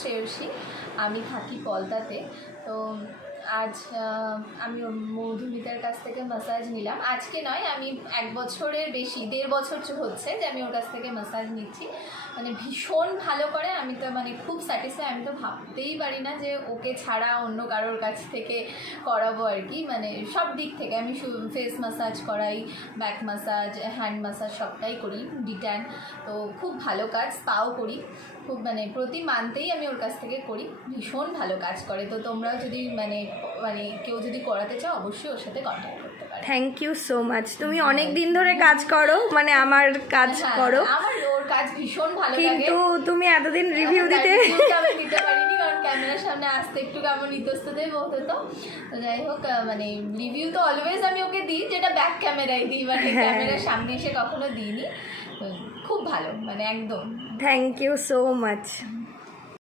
শ্রেয়সী, আমি থাকি পলতাতে। তো আজ আমি মধুমিতার কাছ থেকে ম্যাসাজ নিলাম। আজকে নয়, আমি 1 বছরের বেশি, 1.5 বছর হচ্ছে যে আমি ওর কাছ থেকে ম্যাসাজ নিচ্ছি। মানে ভীষণ ভালো করে, আমি তো মানে খুব স্যাটিসফাই। আমি তো ভাবতেই পারি না যে ওকে ছাড়া অন্য কারোর কাছ থেকে করাবো আর কি। মানে সব দিক থেকে আমি ফেস ম্যাসাজ করাই, ব্যাক ম্যাসাজ, হ্যান্ড ম্যাসাজ সবটাই করি, ডিট্যান। তো খুব ভালো কাজ, পাও করি খুব, মানে প্রতি মান্থেই আমি ওর কাছ থেকে করি। ভীষণ ভালো কাজ করে। তো তোমরাও যদি মানে কেউ যদি করাতে চাও অবশ্যই ওর সাথে কন্ট্যাক্ট করতে পারো। Thank you so much. তুমি অনেক দিন ধরে কাজ করো, মানে আমার কাজ করো, আমার ওর কাজ ভীষণ ভালো লাগে, কিন্তু তুমি এতদিন রিভিউ দিতে পারিনি কারণ ক্যামেরার সামনে আসতে একটু কেমন ইতস্ততই বোধ হতো। তো যাই হোক, মানে রিভিউ তো অলওয়েজ আমি ওকে দিই, যেটা ব্যাক ক্যামেরায় দিই, মানে ক্যামেরার সামনে এসে কখনো দিইনি। খুব ভালো, মানে একদম। Thank you so much.